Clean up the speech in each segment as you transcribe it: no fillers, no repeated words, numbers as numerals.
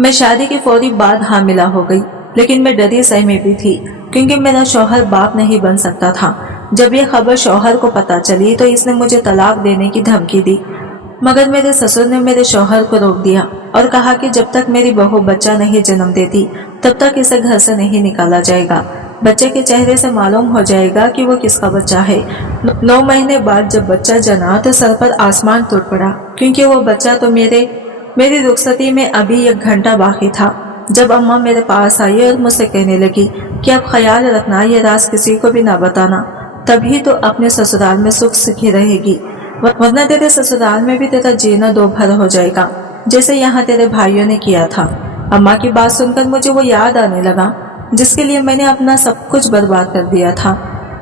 मैं शादी के फौरी बाद हामिला हो गई, लेकिन मैं डरी सहमी भी थी क्योंकि मेरा शौहर बाप नहीं बन सकता था। जब यह खबर शौहर को पता चली तो इसने मुझे तलाक देने की धमकी दी, मगर मेरे ससुर ने मेरे शौहर को रोक दिया और कहा कि जब तक मेरी बहू बच्चा नहीं जन्म देती तब तक इसे घर से नहीं निकाला जाएगा। बच्चे के चेहरे से मालूम हो जाएगा कि वो किसका बच्चा है। 9 महीने बाद जब बच्चा जना तो सर पर आसमान टूट पड़ा, क्योंकि वो बच्चा तो मेरी रुखसती में अभी 1 घंटा बाकी था। जब अम्मा मेरे पास आई और मुझसे कहने लगी कि अब ख्याल रखना, ये राज किसी को भी ना बताना, तभी तो अपने ससुराल में सुख सुखी रहेगी, वरना तेरे ससुराल में भी तेरा जीना दो भर हो जाएगा, जैसे यहाँ तेरे भाइयों ने किया था। अम्मा की बात सुनकर मुझे वो याद आने लगा जिसके लिए मैंने अपना सब कुछ बर्बाद कर दिया था।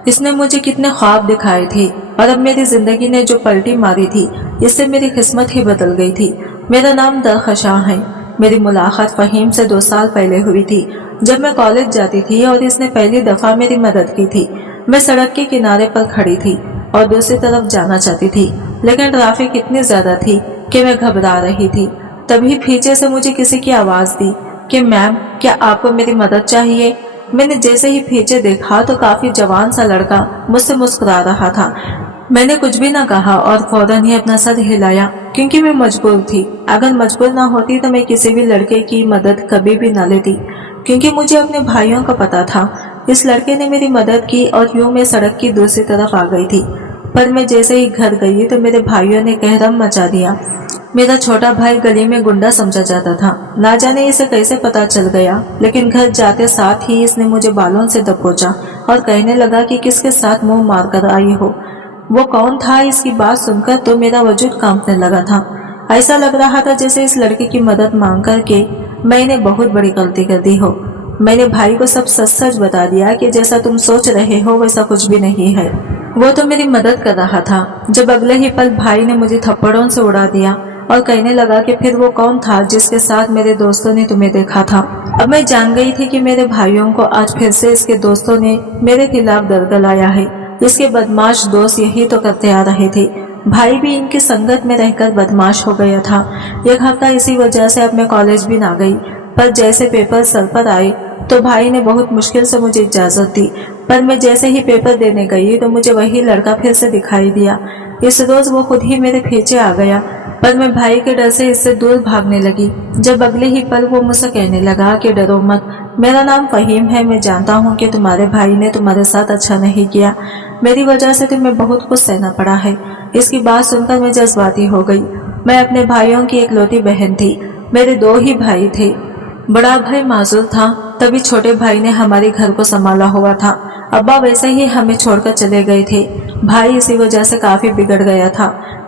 इसने मुझे कितने ख्वाब दिखाए थे और अब मेरी जिंदगी ने जो पलटी मारी थी, इससे मेरी किस्मत ही बदल गई थी। मेरा नाम दरखशां है। मेरी मुलाकात फहीम से 2 साल पहले हुई थी, जब मैं कॉलेज जाती थी और इसने पहली दफा मेरी मदद की थी। मैं सड़क के किनारे पर खड़ी थी और दूसरी तरफ जाना चाहती थी, लेकिन ट्रैफिक इतनी ज्यादा थी कि मैं घबरा रही थी। तभी पीछे से मुझे किसी की आवाज दी कि मैम, क्या आपको मेरी मदद चाहिए? मैंने जैसे ही पीछे देखा तो काफी जवान सा लड़का मुझसे मुस्कुरा रहा था। मैंने कुछ भी ना कहा और फौरन ही अपना सर हिलाया, क्योंकि मैं मजबूर थी। अगर मजबूर ना होती तो मैं किसी भी लड़के की मदद कभी भी ना लेती, क्योंकि मुझे अपने भाइयों का पता था। इस लड़के ने मेरी मदद की और यूं मैं सड़क की दूसरी तरफ आ गई थी। पर मैं जैसे ही घर गई तो मेरे भाइयों ने कहरम मचा दिया। मेरा छोटा भाई गली में गुंडा समझा जाता था, ना जाने इसे कैसे पता चल गया, लेकिन घर जाते साथ ही इसने मुझे बालों से दबोचा और कहने लगा कि किसके साथ मुंह मार कर आई हो। वो कौन था? इसकी बात सुनकर तो मेरा वजूद कांपने लगा था। ऐसा लग रहा था जैसे इस लड़के की मदद मांग करके मैंने बहुत बड़ी गलती कर दी हो। मैंने भाई को सब सच सच बता दिया कि जैसा तुम सोच रहे हो वैसा कुछ भी नहीं है। वो तो मेरी मदद कर रहा था। जब अगले ही पल भाई ने मुझे थप्पड़ों से उड़ा दिया और कहने लगा कि फिर वो कौन था जिसके साथ मेरे दोस्तों ने तुम्हें देखा था। अब मैं जान गई थी कि मेरे भाइयों को आज फिर से इसके दोस्तों ने मेरे खिलाफ दरगलाया है। इसके बदमाश दोस्त यही तो करते आ रहे थे। भाई भी इनकी संगत में रहकर बदमाश हो गया था। 1 हफ्ता इसी वजह से अब मैं कॉलेज भी ना गई, पर जैसे पेपर सर पर आए तो भाई ने बहुत मुश्किल से मुझे इजाजत दी। पर मैं जैसे ही पेपर देने गई तो मुझे वही लड़का फिर से दिखाई दिया। इस रोज वो खुद ही मेरे पीछे आ गया, पर मैं भाई के डर से इससे दूर भागने लगी। जब अगले ही पल वो मुझसे कहने लगा कि डरो मत, मेरा नाम फहीम है। मैं जानता हूँ कि तुम्हारे भाई ने तुम्हारे साथ अच्छा नहीं किया, मेरी वजह से तुम्हें बहुत कुछ सहना पड़ा है। इसकी बात सुनकर मैं जज्बाती हो गई। मैं अपने भाइयों की इकलौती बहन थी। मेरे 2 ही भाई थे। बड़ा भाई माजूर था, तभी छोटे भाई ने हमारे घर को संभाला हुआ था। अब्बा वैसे ही हमें छोड़कर चले गए थे। भाई इसी वजह से काफी बिगड़ गया था,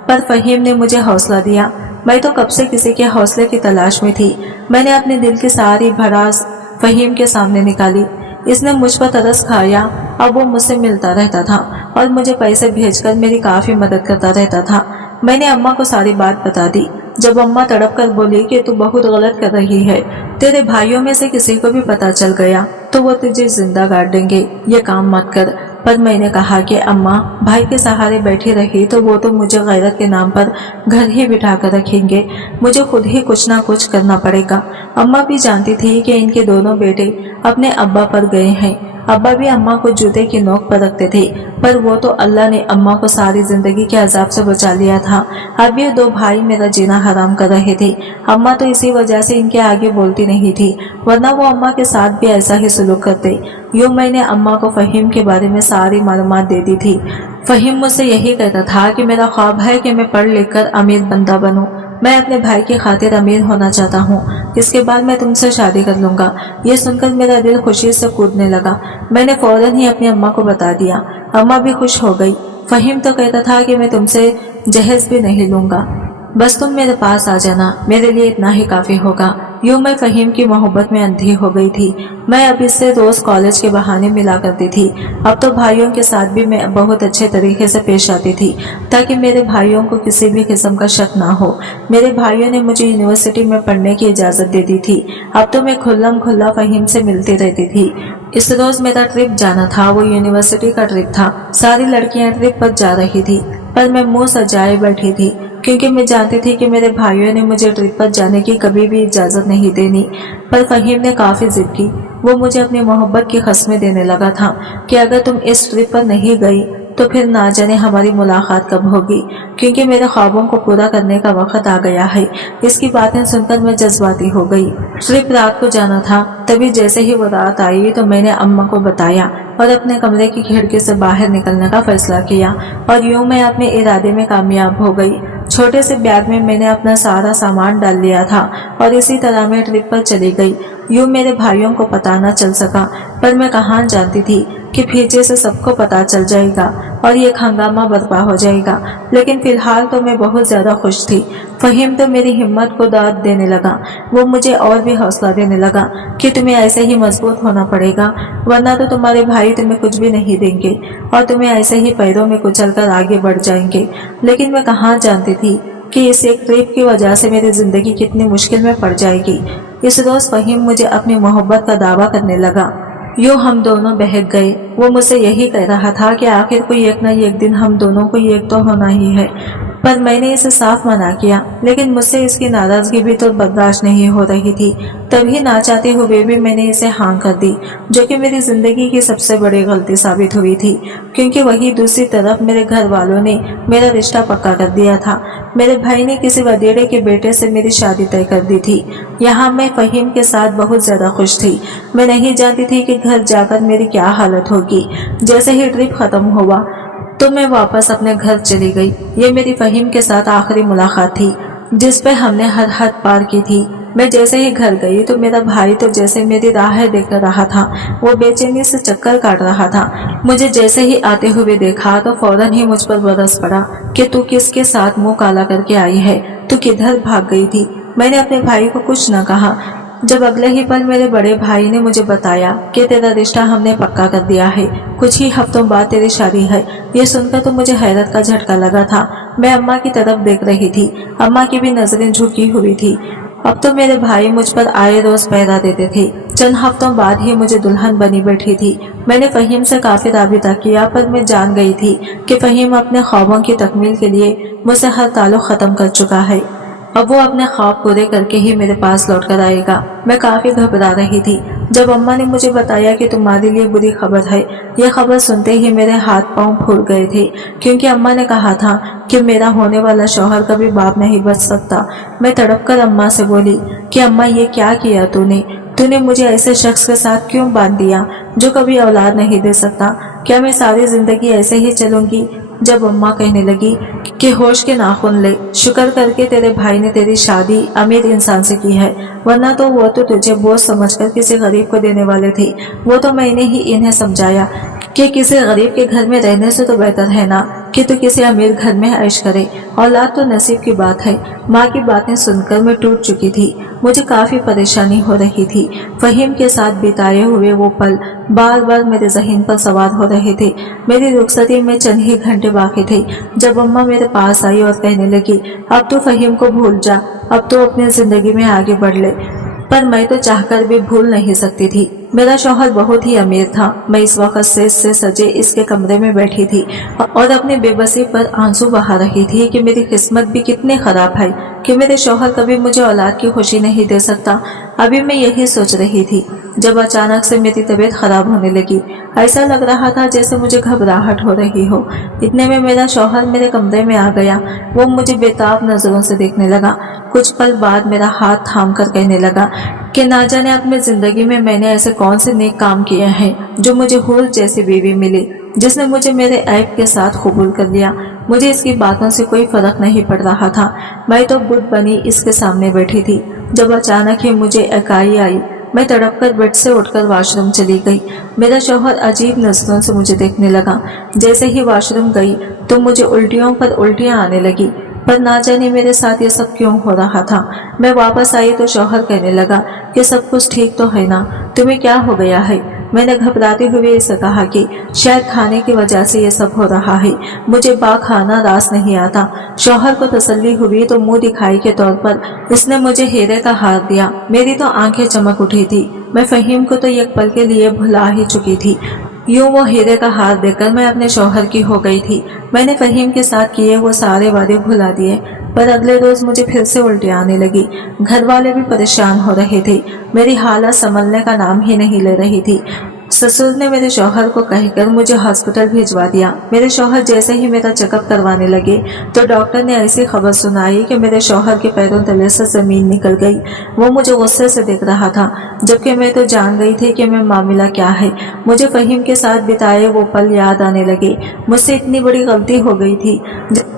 पर फहीम ने मुझे हौसला दिया। मैं तो कब से किसी के हौसले की तलाश में थी। मैंने अपने दिल की सारी भड़ास फहीम के सामने निकाली। इसने मुझ पर तरस खाया। अब वो मुझसे मिलता रहता था और मुझे पैसे भेजकर मेरी काफी मदद करता रहता था। मैंने अम्मा को सारी बात बता दी। जब अम्मा तड़प कर बोली कि तू बहुत गलत कर रही है, तेरे भाइयों में से किसी को भी पता चल गया तो वो तुझे जिंदा गाड़ देंगे, ये काम मत कर। पर मैंने कहा कि अम्मा, भाई के सहारे बैठी रही तो वो तो मुझे गैरत के नाम पर घर ही बिठा कर रखेंगे। मुझे खुद ही कुछ ना कुछ करना पड़ेगा। अम्मा भी जानती थी कि इनके दोनों बेटे अपने अब्बा पर गए हैं। अब्बा भी अम्मा को जूते की नोक पर रखते थे, पर वो तो अल्लाह ने अम्मा को सारी जिंदगी के अजाब से बचा लिया था। अब ये 2 भाई मेरा जीना हराम कर रहे थे। अम्मा तो इसी वजह से इनके आगे बोलती नहीं थी, वरना वो अम्मा के साथ भी ऐसा ही सलूक करते। यूं मैंने अम्मा को फहीम के बारे में सारी मालूमात दे दी थी। फहीम मुझसे यही कहता था कि मेरा ख्वाब है कि मैं पढ़ लिख कर अमीर बंदा बनूं। मैं अपने भाई की खातिर अमीर होना चाहता हूँ। इसके बाद मैं तुमसे शादी कर लूंगा। ये सुनकर मेरा दिल खुशी से कूदने लगा। मैंने फौरन ही अपनी अम्मा को बता दिया। अम्मा भी खुश हो गई। फहीम तो कहता था कि मैं तुमसे जहेज भी नहीं लूंगा, बस तुम मेरे पास आ जाना, मेरे लिए इतना ही काफी होगा। यूं मैं फहीम की मोहब्बत में अंधी हो गई थी। मैं अब इससे रोज कॉलेज के बहाने मिला करती थी। अब तो भाइयों के साथ भी मैं बहुत अच्छे तरीके से पेश आती थी, ताकि मेरे भाइयों को किसी भी किस्म का शक ना हो। मेरे भाइयों ने मुझे यूनिवर्सिटी में पढ़ने की इजाजत दे दी थी। अब तो मैं खुल्लम खुल्ला फहीम से मिलती रहती थी। इस रोज मेरा ट्रिप जाना था, वो यूनिवर्सिटी का ट्रिप था। सारी लड़कियां ट्रिप पर जा रही थी, पर मैं मुंह सजाए बैठी थी। क्योंकि मैं जानती थी कि मेरे भाइयों ने मुझे ट्रिप पर जाने की कभी भी इजाज़त नहीं देनी। पर फहीम ने काफ़ी जिद की। वो मुझे अपनी मोहब्बत की कस्में देने लगा था कि अगर तुम इस ट्रिप पर नहीं गई तो फिर ना जाने हमारी मुलाकात कब होगी, क्योंकि मेरे ख्वाबों को पूरा करने का वक्त आ गया है। इसकी बातें सुनकर मैं जज्बाती हो गई। ट्रिप रात को जाना था, तभी जैसे ही वो रात आई तो मैंने अम्मा को बताया और अपने कमरे की खिड़की से बाहर निकलने का फैसला किया, और यूं मैं अपने इरादे में कामयाब हो गई। छोटे से बैग में मैंने अपना सारा सामान डाल लिया था और इसी तरह मैं ट्रिप पर चली गई। यूं मेरे भाइयों को पता न चल सका, पर मैं कहाँ जानती थी कि पीछे से सबको पता चल जाएगा और ये हंगामा बर्पा हो जाएगा। लेकिन फिलहाल तो मैं बहुत ज़्यादा खुश थी। फहीम तो मेरी हिम्मत को दाद देने लगा। वो मुझे और भी हौसला देने लगा कि तुम्हें ऐसे ही मजबूत होना पड़ेगा, वरना तो तुम्हारे भाई तुम्हें कुछ भी नहीं देंगे और तुम्हें ऐसे ही पैरों में कुचलकर आगे बढ़ जाएंगे। लेकिन मैं कहाँ जानती थी कि इस एक ट्रिप की वजह से मेरी ज़िंदगी कितनी मुश्किल में पड़ जाएगी। इस रोज़ फहीम मुझे अपनी मोहब्बत का दावा करने लगा। यूं हम दोनों बहक गए। वो मुझसे यही कह रहा था कि आखिर कोई एक न एक दिन हम दोनों को एक तो होना ही है, पर मैंने इसे साफ मना किया। लेकिन मुझसे इसकी नाराजगी भी तो बर्दाश्त नहीं हो रही थी। तभी ना चाहते हुए भी मैंने इसे हाँ कर दी, जो कि मेरी जिंदगी की सबसे बड़ी गलती साबित हुई थी, क्योंकि वही दूसरी तरफ मेरे घर वालों ने मेरा रिश्ता पक्का कर दिया था। मेरे भाई ने किसी वडेरे के बेटे से मेरी शादी तय कर दी थी। यहाँ मैं फहीम के साथ बहुत ज्यादा खुश थी। मैं नहीं जानती थी कि घर जाकर मेरी क्या हालत होगी। जैसे ही ट्रिप खत्म हुआ तो मैं वापस अपने घर चली गई। ये मेरी फहीम के साथ आखिरी मुलाकात थी जिस पे हमने हर हद पार की थी। मैं जैसे ही घर गई तो मेरा भाई तो जैसे मेरी राह देख रहा था। वो बेचैनी से चक्कर काट रहा था। मुझे जैसे ही आते हुए देखा तो फौरन ही मुझ पर बरस पड़ा कि तू किसके साथ मुंह काला करके आई है, तू किधर भाग गई थी। मैंने अपने भाई को कुछ न कहा। जब अगले ही पल मेरे बड़े भाई ने मुझे बताया कि तेरा रिश्ता हमने पक्का कर दिया है, कुछ ही हफ्तों बाद तेरी शादी है। ये सुनकर तो मुझे हैरत का झटका लगा था। मैं अम्मा की तरफ देख रही थी। अम्मा की भी नजरें झुकी हुई थी। अब तो मेरे भाई मुझ पर आए रोज पहरा देते थे। चंद हफ्तों बाद ही मुझे दुल्हन बनी बैठी थी। मैंने फहीम से काफी राबिता किया, पर मैं जान गई थी कि फहीम अपने ख्वाबों की तकमील के लिए मुझसे हर ताल्लुक खत्म कर चुका है। अब वो अपने ख्वाब पूरे करके ही मेरे पास लौट कर आएगा। मैं काफी घबरा रही थी जब अम्मा ने मुझे बताया कि तुम्हारे लिए बुरी खबर है। यह खबर सुनते ही मेरे हाथ पांव फूल गए थे, क्योंकि अम्मा ने कहा था कि मेरा होने वाला शौहर कभी बाप नहीं बच सकता। मैं तड़प कर अम्मा से बोली कि अम्मा ये क्या किया तूने मुझे ऐसे शख्स के साथ क्यों बांध दिया जो कभी औलाद नहीं दे सकता। क्या मैं सारी जिंदगी ऐसे ही चलूंगी। जब अम्मा कहने लगी कि होश के नाखून ले, शुक्र करके तेरे भाई ने तेरी शादी अमीर इंसान से की है, वरना तो वो तो तुझे बोझ समझकर किसी गरीब को देने वाले थे। वो तो मैंने ही इन्हें समझाया कि किसी गरीब के घर में रहने से तो बेहतर है ना कि तू किसी अमीर घर में ऐश करे। औलाद तो नसीब की बात है। माँ की बातें सुनकर मैं टूट चुकी थी। मुझे काफी परेशानी हो रही थी। फहीम के साथ बिताए हुए वो पल बार बार मेरे ज़हन पर सवार हो रहे थे। मेरी रुखसती में चंद ही घंटे बाकी थे जब अम्मा मेरे पास आई और कहने लगी, अब तो फहीम को भूल जा, अब तो अपनी जिंदगी में आगे बढ़ ले। पर मैं तो चाहकर भी भूल नहीं सकती थी। मेरा शौहर बहुत ही अमीर था। मैं इस वक्त से सजे इसके कमरे में बैठी थी और अपनी बेबसी पर आंसू बहा रही थी कि मेरी किस्मत भी कितनी खराब है कि मेरे शौहर कभी मुझे औलाद की खुशी नहीं दे सकता। अभी मैं यही सोच रही थी जब अचानक से मेरी तबीयत खराब होने लगी। ऐसा लग रहा था जैसे मुझे घबराहट हो रही हो। इतने में मेरा शौहर मेरे कमरे में आ गया। वो मुझे बेताब नजरों से देखने लगा। कुछ पल बाद मेरा हाथ थाम कर कहने लगा कि ना जाने अपनी जिंदगी में मैंने ऐसे कौन से नेक काम किए हैं जो मुझे हूर जैसी बीवी मिली, जिसने मुझे मेरे ऐब के साथ कबूल कर लिया। मुझे इसकी बातों से कोई फर्क नहीं पड़ रहा था। मैं तो बुत बनी इसके सामने बैठी थी जब अचानक ही मुझे इकाई आई। मैं तड़प कर बेड से उठकर वॉशरूम चली गई। मेरा शौहर अजीब नजरों से मुझे देखने लगा। जैसे ही वॉशरूम गई तो मुझे उल्टियों पर उल्टियां आने लगी, पर ना जाने मेरे साथ ये सब क्यों हो रहा था। मैं वापस आई तो शौहर कहने लगा कि सब कुछ ठीक तो है ना, तुम्हें क्या हो गया है। मैंने घबराते हुए इसे कहा कि शायद खाने की वजह से ये सब हो रहा है, मुझे खाना रास नहीं आता। शौहर को तसल्ली हुई तो मुंह दिखाई के तौर पर इसने मुझे हीरे का हार दिया। मेरी तो आंखें चमक उठी थी। मैं फहीम को तो एक पल के लिए भुला ही चुकी थी। यूं वो हीरे का हार देकर मैं अपने शौहर की हो गई थी। मैंने फहीम के साथ किए वो सारे वादे भुला दिए। पर अगले रोज मुझे फिर से उल्टी आने लगी। घर वाले भी परेशान हो रहे थे। मेरी हालत संभलने का नाम ही नहीं ले रही थी। ससुर ने मेरे शौहर को कहकर मुझे हॉस्पिटल भिजवा दिया। मेरे शौहर जैसे ही मेरा चेकअप करवाने लगे तो डॉक्टर ने ऐसी खबर सुनाई कि मेरे शौहर के पैरों तले से जमीन निकल गई। वो मुझे गुस्से से देख रहा था, जबकि मैं तो जान गई थी कि मैं मामला क्या है। मुझे फहीम के साथ बिताए वो पल याद आने लगे। मुझसे इतनी बड़ी गलती हो गई थी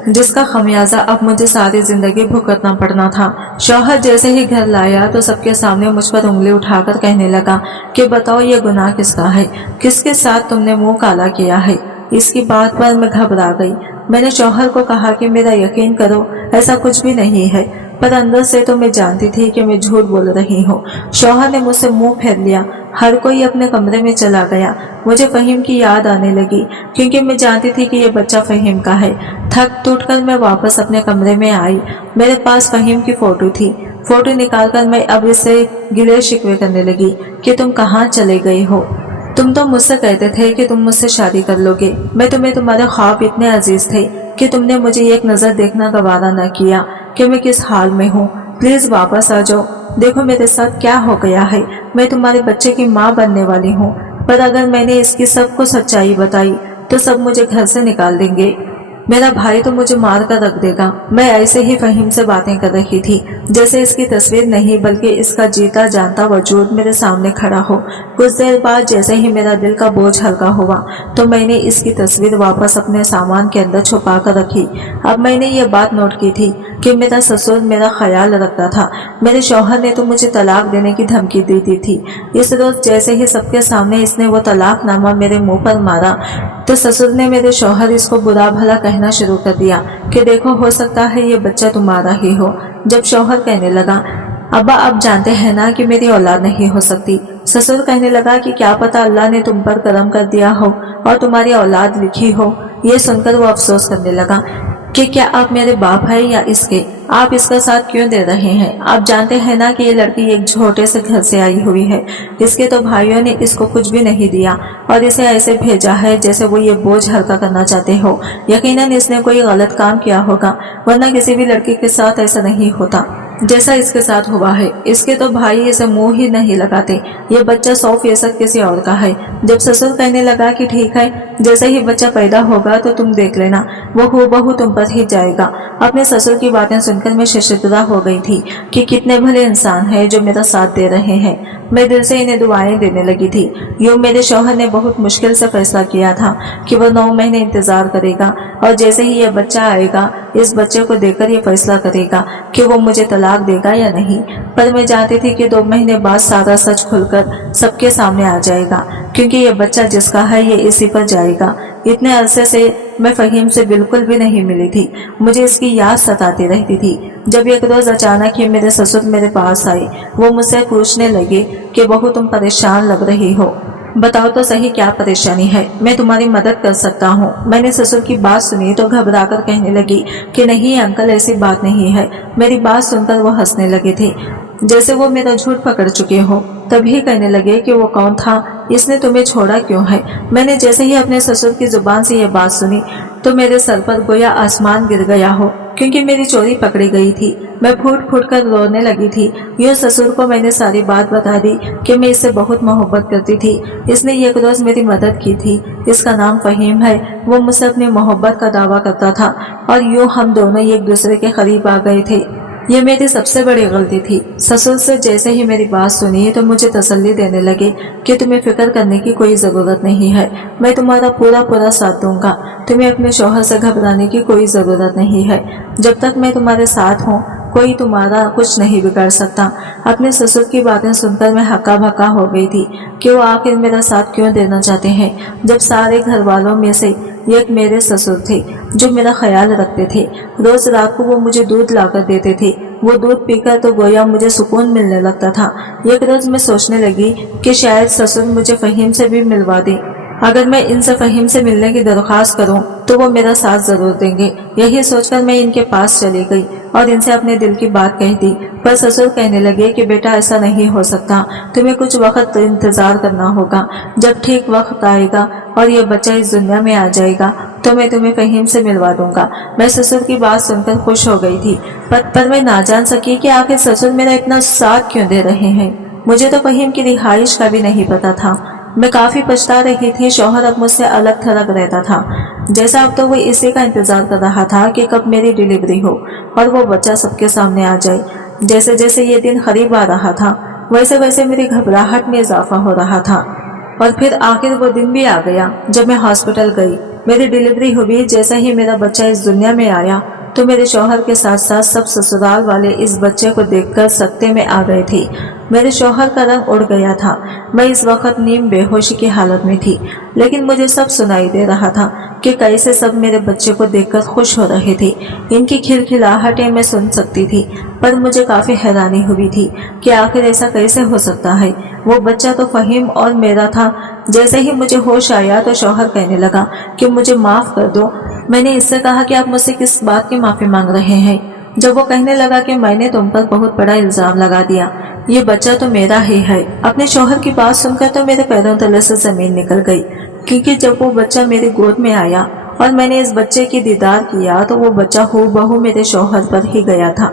जिसका खमियाजा अब मुझे सारी जिंदगी भुगतना पड़ना था। शौहर जैसे ही घर लाया तो सबके सामने मुझ पर उंगली उठाकर कहने लगा कि बताओ ये गुनाह किसका है, किसके साथ तुमने मुंह काला किया है। इसकी बात पर मैं घबरा गई। मैंने शौहर को कहा कि मेरा यकीन करो, ऐसा कुछ भी नहीं है, पर अंदर से तो मैं जानती थी कि मैं झूठ बोल रही हूँ। शौहर ने मुझसे मुंह फेर लिया। हर कोई अपने कमरे में चला गया। मुझे फहीम की याद आने लगी, क्योंकि मैं जानती थी कि ये बच्चा फहीम का है। थक टूट कर मैं वापस अपने कमरे में आई। मेरे पास फहीम की फोटो थी। फोटो निकालकर मैं अब इससे गिले शिकवे करने लगी कि तुम कहाँ चले गए हो। तुम तो मुझसे कहते थे कि तुम मुझसे शादी कर लोगे। मैं तुम्हारे ख्वाब इतने अजीज थे कि तुमने मुझे एक नजर देखना गवारा न किया कि मैं किस हाल में हूँ। प्लीज वापस आ जाओ। देखो मेरे साथ क्या हो गया है। मैं तुम्हारे बच्चे की माँ बनने वाली हूँ, पर अगर मैंने इसकी सबको सच्चाई बताई तो सब मुझे घर से निकाल देंगे। मेरा भाई तो मुझे मार कर रख देगा। मैं ऐसे ही फहीम से बातें कर रही थी जैसे इसकी तस्वीर नहीं बल्कि इसका जीता जानता वजूद मेरे सामने खड़ा हो। कुछ देर बाद जैसे ही मेरा दिल का बोझ हल्का हुआ तो मैंने इसकी तस्वीर वापस अपने सामान के अंदर छुपा कर रखी। अब मैंने ये बात नोट की थी कि मेरा ससुर मेरा ख्याल रखता था। मेरे शौहर ने तो मुझे तलाक देने की धमकी दी थी। इस रोज जैसे ही सबके सामने इसने वो तलाकनामा मेरे मुंह पर मारा तो ससुर ने मेरे शौहर इसको बुरा भला कहना शुरू कर दिया कि देखो हो सकता है ये बच्चा तुम्हारा ही हो। जब शौहर कहने लगा अब्बा आप जानते हैं ना कि मेरी औलाद नहीं हो सकती, ससुर कहने लगा कि क्या पता अल्लाह ने तुम पर करम कर दिया हो और तुम्हारी औलाद लिखी हो। ये सुनकर वो अफसोस करने लगा कि क्या आप मेरे बाप है या इसके, आप इसका साथ क्यों दे रहे हैं। आप जानते हैं ना कि ये लड़की एक छोटे से घर से आई हुई है। इसके तो भाइयों ने इसको कुछ भी नहीं दिया और इसे ऐसे भेजा है जैसे वो ये बोझ हल्का करना चाहते हो। यकीनन इसने कोई गलत काम किया होगा, वरना किसी भी लड़की के साथ ऐसा नहीं होता जैसा इसके साथ हुआ है। इसके तो भाई इसे मुंह ही नहीं लगाते। ये बच्चा 100% किसी और का है। जब ससुर कहने लगा कि ठीक है, जैसे ही बच्चा पैदा होगा तो तुम देख लेना, वो हूबहू तुम पर ही जाएगा। अपने ससुर की बातें सुनकर मैं शर्मिंदा हो गई थी कि कितने भले इंसान हैं जो मेरा साथ दे रहे हैं। मैं दिल से इन्हें दुआएं देने लगी थी। यूं मेरे शौहर ने बहुत मुश्किल से फैसला किया था कि वो 9 महीने इंतजार करेगा और जैसे ही ये बच्चा आएगा इस बच्चे को देखकर ये फैसला करेगा कि वो मुझे तलाक देगा या नहीं। पर मैं जानती थी कि 2 महीने बाद सारा सच खुलकर सबके सामने आ जाएगा, क्योंकि ये बच्चा जिसका है ये इसी पर जाएगा। इतने अरसे से मैं फहीम से बिल्कुल भी नहीं मिली थी। मुझे इसकी याद सताती रहती थी। जब एक रोज अचानक ही मेरे ससुर मेरे पास आए। वो मुझसे पूछने लगे कि बहू तुम परेशान लग रही हो, बताओ तो सही क्या परेशानी है, मैं तुम्हारी मदद कर सकता हूँ। मैंने ससुर की बात सुनी तो घबराकर कहने लगी कि नहीं अंकल ऐसी बात नहीं है। मेरी बात सुनकर वो हंसने लगे थे जैसे वो मेरा झूठ पकड़ चुके हो। तभी कहने लगे कि वो कौन था, इसने तुम्हें छोड़ा क्यों है। मैंने जैसे ही अपने ससुर की जुबान से ये बात सुनी तो मेरे सर पर गोया आसमान गिर गया हो, क्योंकि मेरी चोरी पकड़ी गई थी। मैं फूट फूट कर रोने लगी थी। यूँ ससुर को मैंने सारी बात बता दी कि मैं इससे बहुत मोहब्बत करती थी। इसने एक रोज मेरी मदद की थी। इसका नाम फहीम है। वो मुझसे अपनी मोहब्बत का दावा करता था और यूँ हम दोनों एक दूसरे के करीब आ गए थे। ये मेरी सबसे बड़ी गलती थी। ससुर से जैसे ही मेरी बात सुनी तो मुझे तसल्ली देने लगे कि तुम्हें फिक्र करने की कोई ज़रूरत नहीं है, मैं तुम्हारा पूरा साथ दूंगा। तुम्हें अपने शौहर से घबराने की कोई ज़रूरत नहीं है। जब तक मैं तुम्हारे साथ हूँ कोई तुम्हारा कुछ नहीं बिगाड़ सकता। अपने ससुर की बातें सुनकर मैं हक्का बक्का हो गई थी कि वो आखिर मेरा साथ क्यों देना चाहते हैं, जब सारे घर वालों में से एक मेरे ससुर थे जो मेरा ख्याल रखते थे। रोज रात को वो मुझे दूध लाकर देते थे। वो दूध पीकर तो गोया मुझे सुकून मिलने लगता था। एक रोज मैं सोचने लगी कि शायद ससुर मुझे फहीम से भी मिलवा दे। अगर मैं इनसे फहीम से मिलने की दरख्वास्त करूं तो वो मेरा साथ जरूर देंगे। यही सोचकर मैं इनके पास चली गई और इनसे अपने दिल की बात कह दी। पर ससुर कहने लगे कि बेटा ऐसा नहीं हो सकता, तुम्हें कुछ वक्त इंतजार करना होगा। जब ठीक वक्त आएगा और ये बच्चा इस दुनिया में आ जाएगा तो मैं तुम्हें फहीम से मिलवा दूंगा। मैं ससुर की बात सुनकर खुश हो गई थी, पर मैं ना जान सकी कि आखिर ससुर मेरा इतना साथ क्यों दे रहे हैं। मुझे तो फहीम की रिहाइश का भी नहीं पता था। मैं काफी पछता रही थी। शौहर अब मुझसे अलग थलग रहता था। जैसा अब तो वो इसी का इंतजार कर रहा था कि कब मेरी डिलीवरी हो और वो बच्चा सबके सामने आ जाए। जैसे जैसे ये दिन करीब आ रहा था वैसे वैसे मेरी घबराहट में इजाफा हो रहा था। और फिर आखिर वो दिन भी आ गया जब मैं हॉस्पिटल गई। मेरी डिलीवरी हुई। जैसे ही मेरा बच्चा इस दुनिया में आया तो मेरे शौहर के साथ साथ सब ससुराल वाले इस बच्चे को देखकर सकते में आ गए थे। मेरे शौहर का रंग उड़ गया था। मैं इस वक्त नीम बेहोशी की हालत में थी, लेकिन मुझे सब सुनाई दे रहा था कि कैसे सब मेरे बच्चे को देखकर खुश हो रहे थे। इनकी खिलखिलाहटें मैं सुन सकती थी, पर मुझे काफी हैरानी हुई थी कि आखिर ऐसा कैसे हो सकता है। वो बच्चा तो फहीम और मेरा था। जैसे ही मुझे होश आया तो शौहर कहने लगा कि मुझे माफ कर दो। मैंने इससे कहा कि आप मुझसे किस बात की माफी मांग रहे हैं। जब वो कहने लगा कि मैंने तुम पर बहुत बड़ा इल्जाम लगा दिया, ये बच्चा तो मेरा ही है। अपने शौहर की बात सुनकर तो मेरे पैरों तले से जमीन निकल गई, क्योंकि जब वो बच्चा मेरी गोद में आया और मैंने इस बच्चे की दीदार किया तो वो बच्चा हूबहू मेरे शौहर पर ही गया था।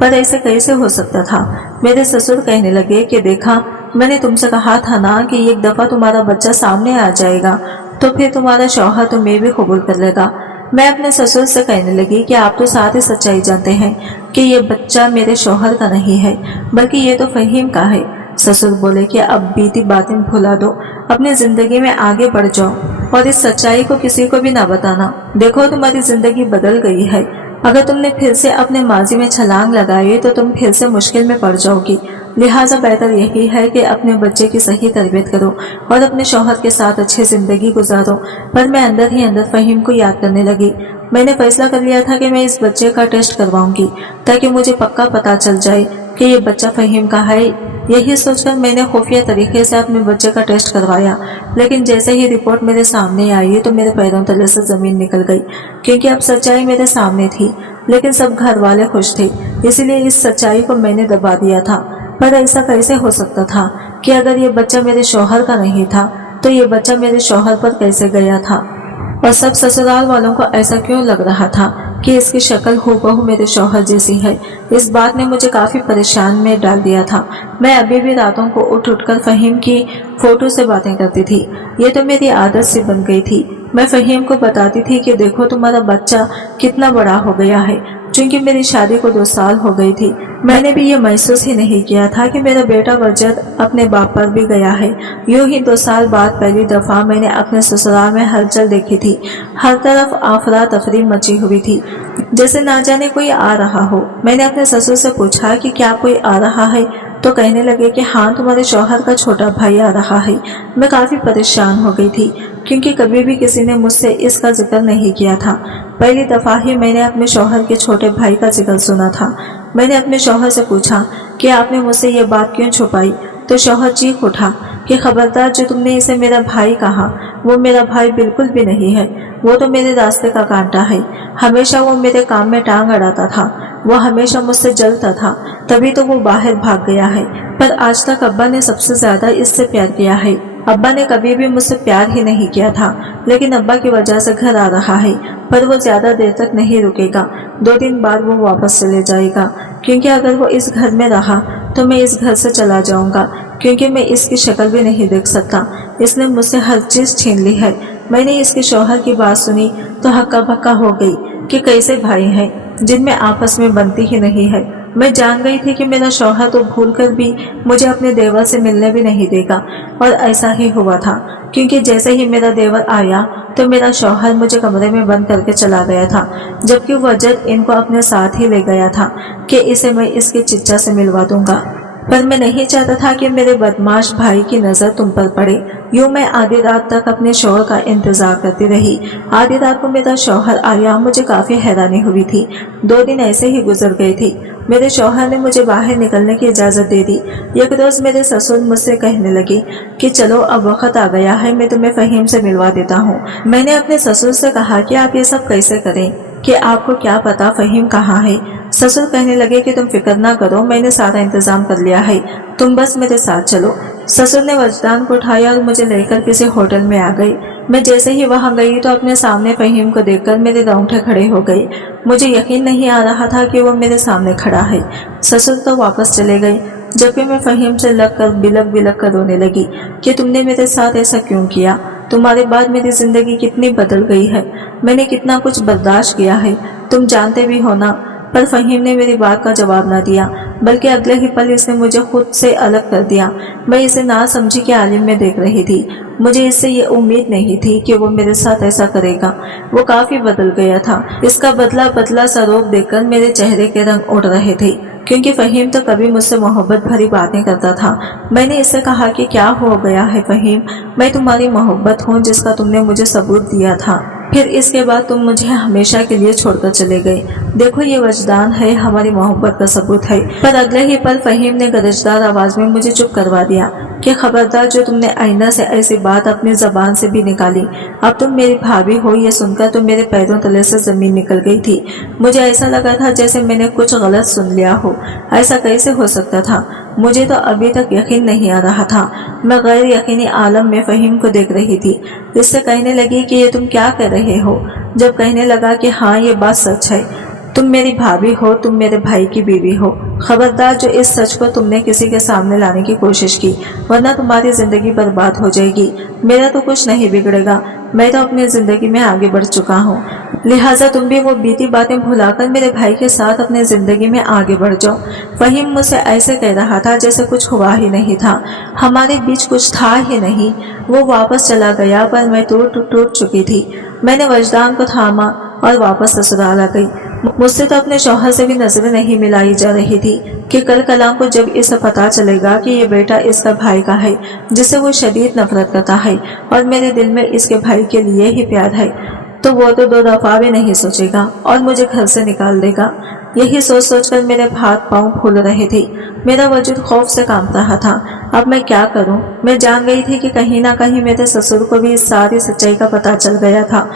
पर ऐसे कैसे हो सकता था। मेरे ससुर कहने लगे कि देखा, मैंने तुमसे कहा था ना कि एक दफा तुम्हारा बच्चा सामने आ जाएगा तो फिर तुम्हारा शौहर तुम्हें भी कबूल कर लेगा। मैं अपने ससुर से कहने लगी कि आप तो साथ ही सच्चाई जानते हैं कि ये बच्चा मेरे शौहर का नहीं है, बल्कि ये तो फहीम का है। ससुर बोले कि अब बीती बातें भुला दो, अपनी जिंदगी में आगे बढ़ जाओ और इस सच्चाई को किसी को भी ना बताना। देखो, तुम्हारी जिंदगी बदल गई है। अगर तुमने फिर से अपने माजी में छलांग लगाई तो तुम फिर से मुश्किल में पड़ जाओगी। लिहाजा बेहतर यही है कि अपने बच्चे की सही तरबियत करो और अपने शौहर के साथ अच्छी जिंदगी गुजारो। पर मैं अंदर ही अंदर फहीम को याद करने लगी। मैंने फैसला कर लिया था कि मैं इस बच्चे का टेस्ट करवाऊंगी ताकि मुझे पक्का पता चल जाए कि ये बच्चा फहीम का है। यही सोचकर मैंने खुफिया तरीके से अपने बच्चे का टेस्ट करवाया, लेकिन जैसे ही रिपोर्ट मेरे सामने आई तो मेरे पैरों तले से जमीन निकल गई, क्योंकि अब सच्चाई मेरे सामने थी। लेकिन सब घर वाले खुश थे, इसलिए इस सच्चाई को मैंने दबा दिया था। पर ऐसा कैसे हो सकता था कि अगर ये बच्चा मेरे शौहर का नहीं था तो ये बच्चा मेरे शौहर पर कैसे गया था। और सब ससुराल वालों को ऐसा क्यों लग रहा था कि इसकी शक्ल हूबहू मेरे शौहर जैसी है। इस बात ने मुझे काफी परेशान में डाल दिया था। मैं अभी भी रातों को उठ उठकर फहीम की फोटो से बातें करती थी। ये तो मेरी आदत सी बन गई थी। मैं फहीम को बताती थी कि देखो, तुम्हारा बच्चा कितना बड़ा हो गया है। चूंकि मेरी शादी को 2 साल हो गई थी, मैंने भी ये महसूस ही नहीं किया था कि मेरा बेटा वजद अपने बाप पर भी गया है। यूं ही 2 साल बाद पहली दफा मैंने अपने ससुराल में हलचल देखी थी। हर तरफ आफरा तफरी मची हुई थी, जैसे ना जाने कोई आ रहा हो। मैंने अपने ससुर से पूछा कि क्या कोई आ रहा है, तो कहने लगे कि हाँ, तुम्हारे शौहर का छोटा भाई आ रहा है। मैं काफी परेशान हो गई थी, क्योंकि कभी भी किसी ने मुझसे इसका जिक्र नहीं किया था। पहली दफा ही मैंने अपने शौहर के छोटे भाई का जिक्र सुना था। मैंने अपने शौहर से पूछा कि आपने मुझसे ये बात क्यों छुपाई, तो शौहर चीख उठा कि खबरदार, जो तुमने इसे मेरा भाई कहा, वो मेरा भाई बिल्कुल भी नहीं है। वो तो मेरे रास्ते का कांटा है। हमेशा वो मेरे काम में टांग अड़ाता था। वो हमेशा मुझसे जलता था, तभी तो वो बाहर भाग गया है। पर आज तक अब्बा ने सबसे ज्यादा इससे प्यार किया है। अब्बा ने कभी भी मुझसे प्यार ही नहीं किया था, लेकिन अब्बा की वजह से घर आ रहा है। पर वो ज्यादा देर तक नहीं रुकेगा। 2 दिन बाद वो वापस चले जाएगा, क्योंकि अगर वो इस घर में रहा तो मैं इस घर से चला जाऊंगा, क्योंकि मैं इसकी शक्ल भी नहीं देख सकता। इसने मुझसे हर चीज छीन ली है। मैंने इसके शौहर की बात सुनी तो हक्का बक्का हो गई कि कैसे भाई हैं जिनमें आपस में बनती ही नहीं है। मैं जान गई थी कि मेरा शौहर तो भूलकर भी मुझे अपने देवर से मिलने भी नहीं देगा। और ऐसा ही हुआ था, क्योंकि जैसे ही मेरा देवर आया तो मेरा शौहर मुझे कमरे में बंद करके चला गया था, जबकि वजद इनको अपने साथ ही ले गया था कि इसे मैं इसके चिच्चा से मिलवा दूंगा। पर मैं नहीं चाहता था कि मेरे बदमाश भाई की नजर तुम पर पड़े। यूं मैं आधी रात तक अपने शौहर का इंतजार करती रही। आधी रात को मेरा शौहर आया। मुझे काफी हैरानी हुई थी। 2 दिन ऐसे ही गुजर गए थे। मेरे शौहर ने मुझे बाहर निकलने की इजाजत दे दी। एक रोज मेरे ससुर मुझसे कहने लगे कि चलो अब वक्त आ गया है, मैं तुम्हें फहीम से मिलवा देता हूँ। मैंने अपने ससुर से कहा कि आप ये सब कैसे करें, कि आपको क्या पता फहीम कहाँ है। ससुर कहने लगे कि तुम फिक्र ना करो, मैंने सारा इंतजाम कर लिया है, तुम बस मेरे साथ चलो। ससुर ने वजदान को उठाया और मुझे लेकर किसी होटल में आ गई। मैं जैसे ही वहां गई तो अपने सामने फहीम को देखकर मेरे रोंगटे खड़े हो गए। मुझे यकीन नहीं आ रहा था कि वो मेरे सामने खड़ा है। ससुर तो वापस चले गए, जबकि मैं फहीम से लगकर बिलक बिलक कर रोने लगी कि तुमने मेरे साथ ऐसा क्यों किया। तुम्हारे बाद मेरी जिंदगी कितनी बदल गई है, मैंने कितना कुछ बर्दाश्त किया है, तुम जानते भी हो ना। पर फहीम ने मेरी बात का जवाब न दिया, बल्कि अगले ही पल इसने मुझे खुद से अलग कर दिया। मैं इसे ना समझी के आलिम में देख रही थी। मुझे इससे ये उम्मीद नहीं थी कि वो मेरे साथ ऐसा करेगा। वो काफी बदल गया था। इसका बदला बदला सा रूप देखकर मेरे चेहरे के रंग उड़ रहे थे, क्योंकि फहीम तो कभी मुझसे मोहब्बत भरी बातें करता था। मैंने इससे कहा कि क्या हो गया है फहीम, मैं तुम्हारी मोहब्बत हूँ जिसका तुमने मुझे सबूत दिया था, फिर इसके बाद तुम मुझे हमेशा के लिए छोड़कर चले गए। देखो ये वजदान है, हमारी मोहब्बत का सबूत है। पर अगले ही पल फहीम ने गरजदार आवाज में मुझे चुप करवा दिया कि खबरदार, जो तुमने आईना से ऐसी बात अपनी जबान से भी निकाली। अब तुम मेरी भाभी हो, ये सुनकर तो मेरे पैरों तले से जमीन निकल गई थी। मुझे ऐसा लगा था जैसे मैंने कुछ गलत सुन लिया हो। ऐसा कैसे हो सकता था? मुझे तो अभी तक यकीन नहीं आ रहा था। मैं गैर यकीनी आलम में फहीम को देख रही थी। इससे कहने लगी कि ये तुम क्या कर रहे हो। जब कहने लगा कि हाँ ये बात सच है, तुम मेरी भाभी हो, तुम मेरे भाई की बीवी हो। खबरदार, जो इस सच को तुमने किसी के सामने लाने की कोशिश की, वरना तुम्हारी जिंदगी बर्बाद हो जाएगी। मेरा तो कुछ नहीं बिगड़ेगा, मैं तो अपनी जिंदगी में आगे बढ़ चुका हूँ। लिहाजा तुम भी वो बीती बातें भुलाकर मेरे भाई के साथ अपनी जिंदगी में आगे बढ़ जाओ। फहीम मुझसे ऐसे कह रहा था जैसे कुछ हुआ ही नहीं था, हमारे बीच कुछ था ही नहीं। वो वापस चला गया, पर मैं टूट चुकी थी। मैंने वजदान को थामा और वापस ससुराल आ गई। मुझसे तो अपने शौहर से भी नजरें नहीं मिलाई जा रही थी कि कल कलाम को जब इसे पता चलेगा कि ये बेटा इसका भाई का है, जिसे वो शदीद नफरत करता है, और मेरे दिल में इसके भाई के लिए ही प्यार है, तो वो तो 2 दफा भी नहीं सोचेगा और मुझे घर से निकाल देगा। यही सोच सोचकर मेरे हाथ पांव फूल रहे थे। मेरा वजूद खौफ से कांप रहा था। अब मैं क्या करूं? मैं जान गई थी कि कहीं ना कहीं मेरे ससुर को भी इस सारी सच्चाई का पता चल गया था।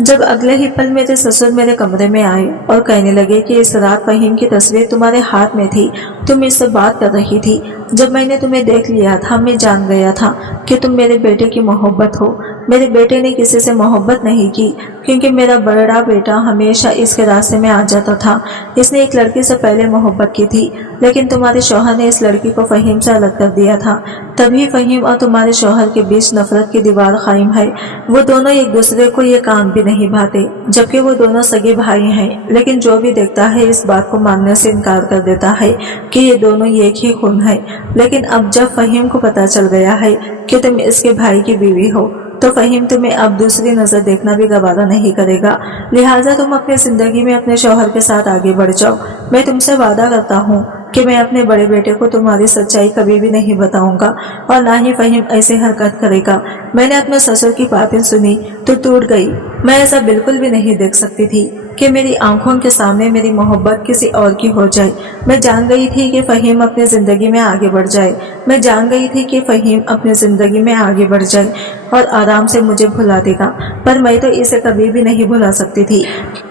जब अगले ही पल मेरे ससुर मेरे कमरे में आए और कहने लगे कि इस रात फहीम की तस्वीर तुम्हारे हाथ में थी, तुम इससे बात कर रही थी। जब मैंने तुम्हें देख लिया था, मैं जान गया था कि तुम मेरे बेटे की मोहब्बत हो। मेरे बेटे ने किसी से मोहब्बत नहीं की, क्योंकि मेरा बड़ा बेटा हमेशा इसके रास्ते में आ जाता था। इसने एक लड़की से पहले मोहब्बत की थी, लेकिन तुम्हारे शौहर ने इस लड़की को फहीम से अलग कर दिया था। तभी फहीम और तुम्हारे शौहर के बीच नफरत की दीवार कायम है। वो दोनों एक दूसरे को ये काम भी नहीं भाते, जबकि वो दोनों सगे भाई हैं। लेकिन जो भी देखता है इस बात को मानने से इनकार कर देता है कि ये दोनों एक ही खून है। लेकिन अब जब फहीम को पता चल गया है कि तुम इसके भाई की बीवी हो, तो फहीम तुम्हें अब दूसरी नजर देखना भी गवारा नहीं करेगा। लिहाजा तुम अपनी जिंदगी में अपने शौहर के साथ आगे बढ़ जाओ। मैं तुमसे वादा करता हूँ कि मैं अपने बड़े बेटे को तुम्हारी सच्चाई कभी भी नहीं बताऊंगा, और ना ही फहीम ऐसी हरकत करेगा। मैंने अपने ससुर की बातें सुनी तो टूट गई। मैं ऐसा बिल्कुल भी नहीं देख सकती थी कि मेरी आंखों के सामने मेरी मोहब्बत किसी और की हो जाए। मैं जान गई थी कि फहीम अपनी जिंदगी में आगे बढ़ जाए। मैं जान गई थी कि फहीम अपनी जिंदगी में आगे बढ़ जाए और आराम से मुझे भुला देगा, पर मैं तो इसे कभी भी नहीं भुला सकती थी,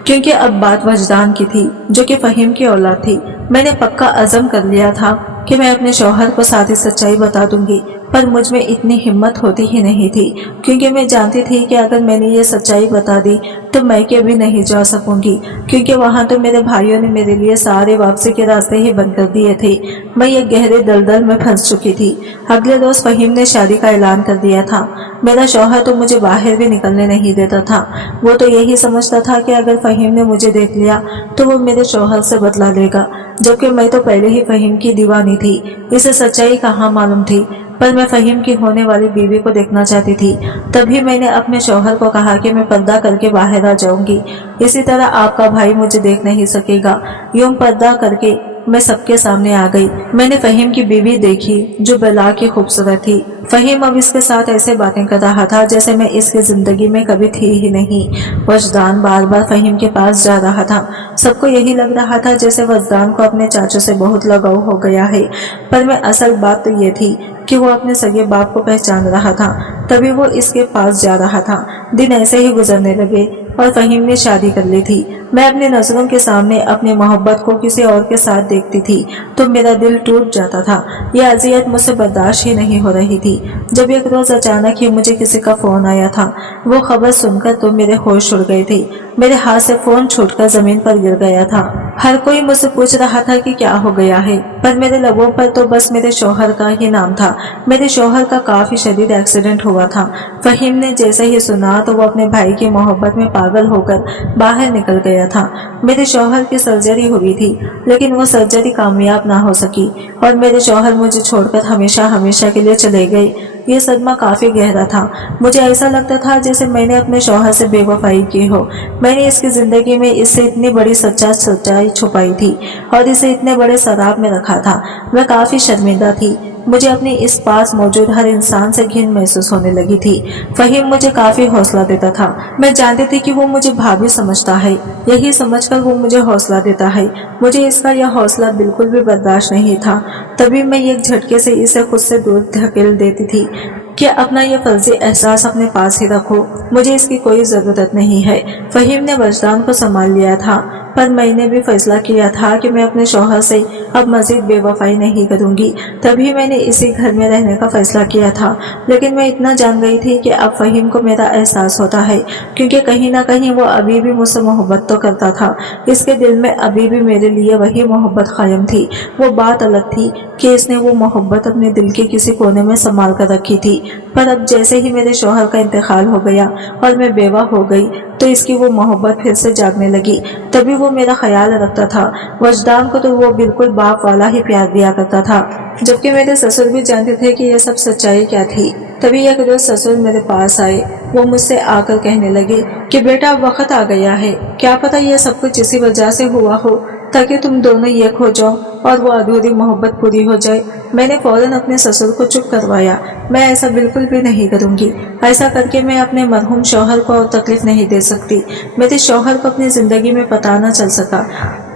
क्योंकि अब बात वजदान की थी, जो कि फहीम की औलाद थी। मैंने पक्का अज़म कर लिया था कि मैं अपने शौहर को सारी सच्चाई बता दूंगी, पर मुझ में इतनी हिम्मत होती ही नहीं थी, क्योंकि मैं जानती थी कि अगर मैंने ये सच्चाई बता दी तो मैके भी नहीं जा सकूंगी, क्योंकि वहां तो मेरे भाइयों ने मेरे लिए सारे वापसी के रास्ते ही बंद कर दिए थे। मैं ये गहरे दलदल में फंस चुकी थी। अगले रोज फहीम ने शादी का ऐलान कर दिया था। मेरा शौहर तो मुझे बाहर भी निकलने नहीं देता था। वो तो यही समझता था कि अगर फहीम ने मुझे देख लिया तो वो मेरे शौहर से बदला लेगा, जबकि मैं तो पहले ही फहीम की दीवानी थी। इसे सच्चाई कहाँ मालूम थी, पर मैं फहीम की होने वाली बीवी को देखना चाहती थी। तभी मैंने अपने शौहर को कहा कि मैं पर्दा करके बाहर आ जाऊंगी, इसी तरह आपका भाई मुझे देख नहीं सकेगा। यूं पर्दा करके मैं सबके सामने आ गई। मैंने फहीम की बीवी देखी जो बला की खूबसूरत थी। फहीम अब इसके साथ ऐसे बातें कर रहा था जैसे मैं इसकी जिंदगी में कभी थी ही नहीं। वजदान बार बार फहीम के पास जा रहा था। सबको यही लग रहा था जैसे वजदान को अपने चाचू से बहुत लगाव हो गया है, पर मैं असल बात तो ये थी कि वो अपने सगे बाप को पहचान रहा था, तभी वो इसके पास जा रहा था। दिन ऐसे ही गुजरने लगे और फहीम ने शादी कर ली थी। मैं अपनी नजरों के सामने अपनी मोहब्बत को किसी और के साथ देखती थी तो मेरा दिल टूट जाता था। यह अजियत मुझसे बर्दाश्त ही नहीं हो रही थी। जब एक रोज अचानक ही मुझे किसी का फोन आया था। वो खबर सुनकर तो मेरे होश उड़ गए थे। मेरे हाथ से फोन छूटकर जमीन पर गिर गया था। हर कोई मुझसे पूछ रहा था कि क्या हो गया है, पर मेरे लबों पर तो बस मेरे शौहर का ही नाम था। मेरे शौहर का काफी शदीद एक्सीडेंट हुआ था। फहीम ने जैसे ही सुना तो वो अपने भाई की मोहब्बत में पागल होकर बाहर निकल गया था। मेरे शौहर की सर्जरी हुई थी, लेकिन वो सर्जरी कामयाब ना हो सकी और मेरे शौहर मुझे छोड़कर हमेशा हमेशा के लिए चले गए। ये सदमा काफी गहरा था। मुझे ऐसा लगता था जैसे मैंने अपने शौहर से बेवफाई की हो। मैंने इसकी जिंदगी में इससे इतनी बड़ी सच्चाई छुपाई थी और इसे इतने बड़े शराब में रखा था। मैं काफी शर्मिंदा थी। मुझे अपनी इस पास मौजूद हर इंसान से घिन महसूस होने लगी थी। फहीम मुझे काफी हौसला देता था। मैं जानती थी कि वो मुझे भाभी समझता है, यही समझकर वो मुझे हौसला देता है। मुझे इसका यह हौसला बिल्कुल भी बर्दाश्त नहीं था। तभी मैं एक झटके से इसे खुद से दूर धकेल देती थी कि अपना यह फर्जी एहसास अपने पास ही रखो, मुझे इसकी कोई जरूरत नहीं है। फहीम ने वजदान को संभाल लिया था, पर मैंने भी फैसला किया था कि मैं अपने शौहर से अब मजीद बेवफाई नहीं करूंगी। तभी मैंने इसी घर में रहने का फैसला किया था। लेकिन मैं इतना जान गई थी कि अब फहीम को मेरा एहसास होता है, क्योंकि कहीं ना कहीं वो अभी भी मुझसे मोहब्बत तो करता था। इसके दिल में अभी भी मेरे लिए वही मोहब्बत कायम थी। वो बात अलग थी कि इसने वो मोहब्बत अपने दिल के किसी कोने में संभाल कर रखी थी। पर अब जैसे ही मेरे शौहर का इंतकाल हो गया और मैं बेवा हो गई तो इसकी वो मोहब्बत फिर से जागने लगी। तभी वो मेरा ख्याल रखता था। वजदान को तो वो बिल्कुल बाप वाला ही प्यार दिया करता था, जबकि मेरे ससुर भी जानते थे कि ये सब सच्चाई क्या थी। तभी एक रोज ससुर मेरे पास आए। वो मुझसे आकर कहने लगे कि बेटा अब वक्त आ गया है, क्या पता ये सब कुछ इसी वजह से हुआ हो ताकि तुम दोनों एक हो जाओ और वो अधूरी मोहब्बत पूरी हो जाए। मैंने फौरन अपने ससुर को चुप करवाया। मैं ऐसा बिल्कुल भी नहीं करूंगी। ऐसा करके मैं अपने मरहूम शौहर को और तकलीफ नहीं दे सकती। मेरे शौहर को अपनी जिंदगी में पता न चल सका,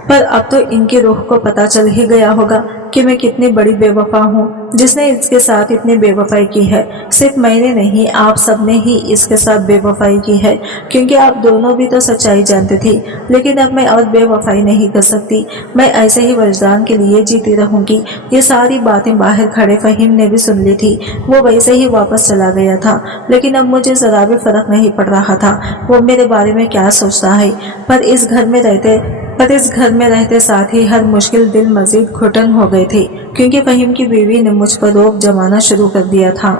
पर अब तो इनकी रूह को पता चल ही गया होगा कि मैं कितनी बड़ी बेवफा हूँ जिसने इसके साथ इतनी बेवफाई की है। सिर्फ मैंने नहीं, आप सब ने ही इसके साथ बेवफाई की है, क्योंकि आप दोनों भी तो सच्चाई जानते थे। लेकिन अब मैं और बेवफाई नहीं कर सकती। मैं ऐसे ही वजदान के लिए जीती रहूंगी। ये सारी बातें बाहर खड़े फहीम ने भी सुन ली थी। वो वैसे ही वापस चला गया था, लेकिन अब मुझे जरा भी फर्क नहीं पड़ रहा था वो मेरे बारे में क्या सोचता है। पर इस घर में रहते साथ ही हर मुश्किल दिल मजीद घुटन हो गए थे, क्योंकि फहीम की बीवी ने मुझ पर रोब जमाना शुरू कर दिया था।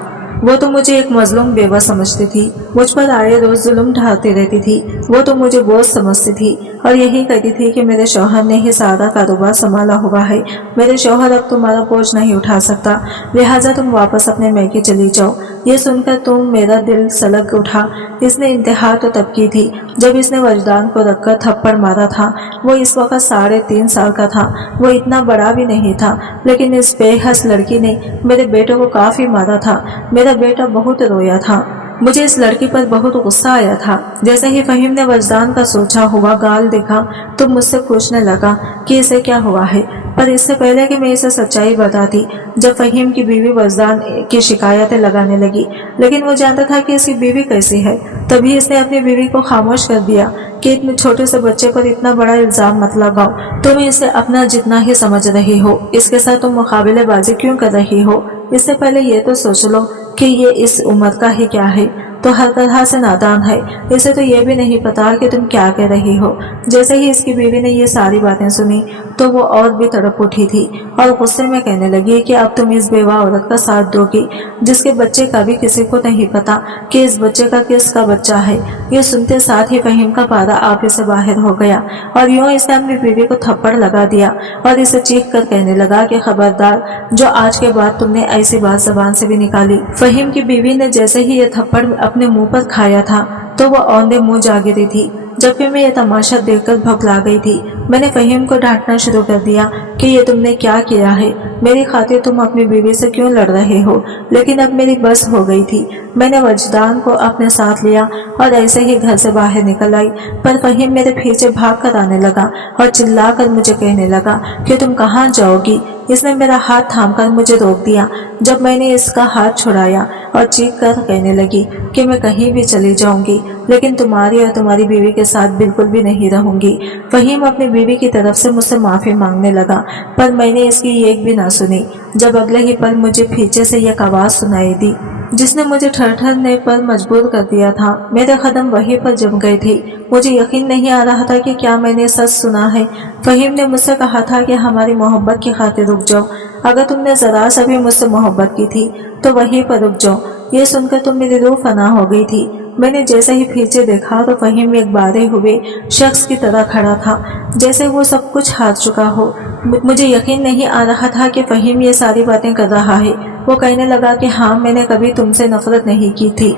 वो तो मुझे एक मजलूम बेवा समझती थी, मुझ पर आए रोज जुल्म ढाती रहती थी। वो तो मुझे बोझ समझती थी और यही कहती थी कि मेरे शौहर ने ही सारा कारोबार संभाला हुआ है। मेरे शौहर अब तुम्हारा बोझ नहीं उठा सकता, लिहाजा तुम वापस अपने मैके चली जाओ। ये सुनकर तुम मेरा दिल सलग उठा। इसने इंतहा तो तब की थी जब इसने वजदान को रखकर थप्पड़ मारा था। वो इस वक्त 3.5 साल का था। वो इतना बड़ा भी नहीं था, लेकिन इस बेहस लड़की ने मेरे बेटे को काफी मारा था। मेरा बेटा बहुत रोया था। मुझे इस लड़की पर बहुत गुस्सा आया था। जैसे ही फहीम ने वजदान का सोचा हुआ गाल देखा तो मुझसे पूछने लगा कि इसे क्या हुआ है। पर इससे पहले कि मैं इसे सच्चाई बताती, जब फहीम की बीवी वजदान की शिकायतें लगाने लगी, लेकिन वो जानता था कि इसकी बीवी कैसी है। तभी इसने अपनी बीवी को खामोश कर दिया कि इतने छोटे से बच्चे पर इतना बड़ा इल्जाम मत लगाओ। तुम इसे अपना जितना ही समझ रही हो, इसके साथ तुम मुकाबलेबाजी क्यों कर रही हो? इससे पहले ये तो सोच लो कि ये इस उम्र का ही क्या है, तो हर तरह से नादान है। इसे तो ये भी नहीं पता कि तुम क्या कह रही हो। जैसे ही इसकी बीवी ने ये सारी बातें सुनी तो वो और भी तड़प उठी थी और गुस्से में कहने लगी कि अब तुम इस बेवा औरत का साथ दोगी जिसके बच्चे का भी किसी को नहीं पता कि इस बच्चे का किसका बच्चा है। ये सुनते साथ ही फहीम का पारा आप से बाहर हो गया और यूं इसने अपनी बीवी को थप्पड़ लगा दिया और इसे चीख कर कहने लगा कि खबरदार, जो आज के बाद तुमने ऐसी बात जबान से भी निकाली। फहीम की बीवी ने जैसे ही ये थप्पड़ अपने मुंह पर खाया था तो वो औंधे मुंह जा गिरी थी। जबकि मैं ये तमाशा देखकर भौंकला गई थी। मैंने फहीम को डांटना शुरू कर दिया कि ये तुमने क्या किया है, मेरी खातिर तुम अपनी बीवी से क्यों लड़ रहे हो। लेकिन अब मेरी बस हो गई थी। मैंने वजदान को अपने साथ लिया और ऐसे ही घर से बाहर निकल आई। पर फहीम मेरे पीछे भाग कर आने लगा और चिल्लाकर मुझे कहने लगा कि तुम कहाँ जाओगी। इसने मेरा हाथ थामकर मुझे रोक दिया। जब मैंने इसका हाथ छुड़ाया और चीख कर कहने लगी कि मैं कहीं भी चली जाऊंगी, लेकिन तुम्हारी और तुम्हारी बीवी के साथ बिल्कुल भी नहीं रहूंगी। फहीम अपनी बीवी की तरफ से मुझसे माफी मांगने लगा, पर मैंने इसकी एक भी ना सुनी। जब अगले ही पल मुझे पीछे से एक आवाज सुनाई दी जिसने मुझे ठरठरने पर मजबूर कर दिया था। मेरे कदम वहीं पर जम गए थे। मुझे यकीन नहीं आ रहा था कि क्या मैंने सच सुना है। फहीम ने मुझसे कहा था कि हमारी मोहब्बत की खातिर रुक जाओ। अगर तुमने जरा सा भी मुझसे मोहब्बत की थी तो वहीं पर रुक जाओ। ये सुनकर तो मेरी रूह फना हो गई थी। मैंने जैसे ही पीछे देखा तो फहीम एक बारे हुए शख्स की तरह खड़ा था, जैसे वो सब कुछ हार चुका हो। मुझे यकीन नहीं आ रहा था कि फहीम ये सारी बातें कर रहा है। वो कहने लगा कि हाँ, मैंने कभी तुमसे नफरत नहीं की थी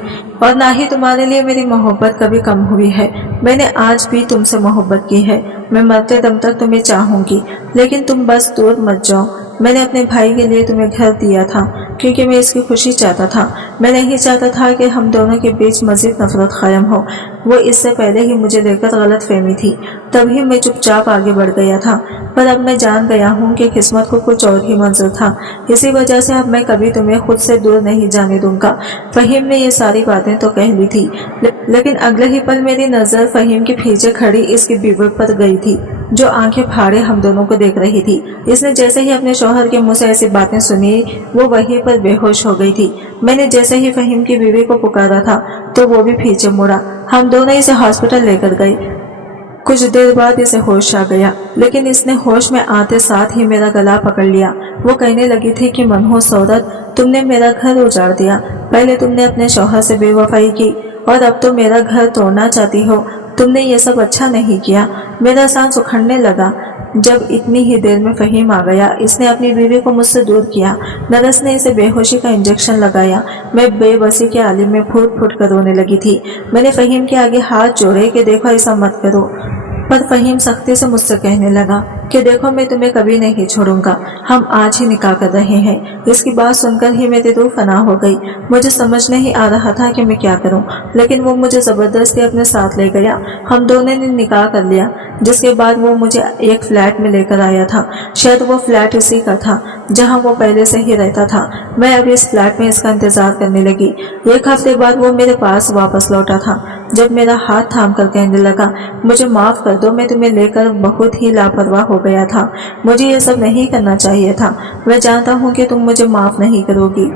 और ना ही तुम्हारे लिए मेरी मोहब्बत कभी कम हुई है। मैंने आज भी तुमसे मोहब्बत की है। मैं मरते दम तक तुम्हें चाहूंगी, लेकिन तुम बस दूर मत जाओ। मैंने अपने भाई के लिए तुम्हें घर दिया था क्योंकि मैं इसकी खुशी चाहता था। मैं नहीं चाहता था कि हम दोनों के बीच मजीद नफरत कायम हो। वो इससे पहले ही मुझे लेकर गलत फहमी थी, तभी मैं चुपचाप आगे बढ़ गया था। पर अब मैं जान गया हूँ कि किस्मत को कुछ और ही मंजूर था। इसी वजह से अब मैं कभी तुम्हें खुद से दूर नहीं जाने दूंगा। फहीम ने ये सारी बातें तो कह ली थी, लेकिन अगले ही पल मेरी नजर फहीम के पीछे खड़ी इसकी बीवी पर गई थी, जो आंखें फाड़े हम दोनों को देख रही थी। इसने जैसे ही अपने शौहर के मुंह से ऐसी बातें सुनी, वो वहीं पर बेहोश हो गई थी। मैंने जैसे ही फहीम की बीवी को पुकारा था तो वो भी पीछे मुड़ा। हम दोनों इसे हॉस्पिटल लेकर गए। कुछ देर बाद इसे होश आ गया, लेकिन इसने होश में आते साथ ही मेरा गला पकड़ लिया। वो कहने लगी थी कि मनहूस औरत, तुमने मेरा घर उजाड़ दिया। पहले तुमने अपने शौहर से बेवफाई की और अब तो मेरा घर तोड़ना चाहती हो। तुमने ये सब अच्छा नहीं किया। मेरा सांस उखड़ने लगा। जब इतनी ही देर में फहीम आ गया। इसने अपनी बीवी को मुझसे दूर किया। नर्स ने इसे बेहोशी का इंजेक्शन लगाया। मैं बेबसी के आलिम में फूट फूट कर रोने लगी थी। मैंने फहीम के आगे हाथ जोड़े कि देखो ऐसा मत करो, पर फहीम सख्ती से मुझसे कहने लगा कि देखो मैं तुम्हें कभी नहीं छोड़ूंगा, हम आज ही निकाह कर रहे हैं। इसकी बात सुनकर ही मेरी रूह फना हो गई। मुझे समझ नहीं आ रहा था कि मैं क्या करूं, लेकिन वो मुझे जबरदस्ती अपने साथ ले गया। हम दोनों ने निकाह कर लिया, जिसके बाद वो मुझे एक फ्लैट में लेकर आया था। शायद वो फ्लैट इसी का था जहां वो पहले से ही रहता था। मैं अब इस फ्लैट में इसका इंतजार करने लगी। एक हफ्ते बाद वो मेरे पास वापस लौटा था, जब मेरा हाथ थाम कर कहने लगा, मुझे माफ कर दो, मैं तुम्हें लेकर बहुत ही लापरवाह हो गया था। मुझे ये सब नहीं करना चाहिए था। मैं जानता हूँ कि तुम मुझे माफ नहीं करोगी,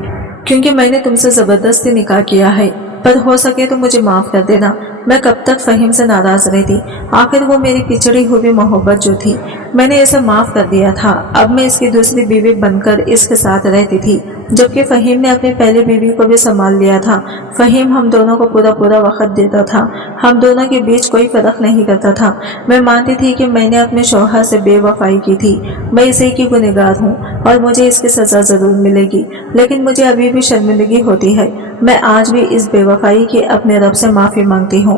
क्योंकि मैंने तुमसे जबरदस्ती निकाह किया है, पर हो सके तो मुझे माफ कर देना। मैं कब तक फहीम से नाराज रहती। आखिर वो मेरी पिछड़ी हुई मोहब्बत जो थी, मैंने इसे माफ कर दिया था। अब मैं इसकी दूसरी बीवी बनकर इसके साथ रहती थी, जबकि फहीम ने अपनी पहली बीवी को भी संभाल लिया था। फहीम हम दोनों को पूरा वक्त देता था। हम दोनों के बीच कोई फर्क नहीं करता था। मैं मानती थी कि मैंने अपने शौहर से बेवफाई की थी। मैं इसी की गुनहगार हूँ और मुझे इसकी सजा जरूर मिलेगी, लेकिन मुझे अभी भी शर्मिंदगी होती है। मैं आज भी इस बेवफाई की अपने रब से माफी मांगती हूँ।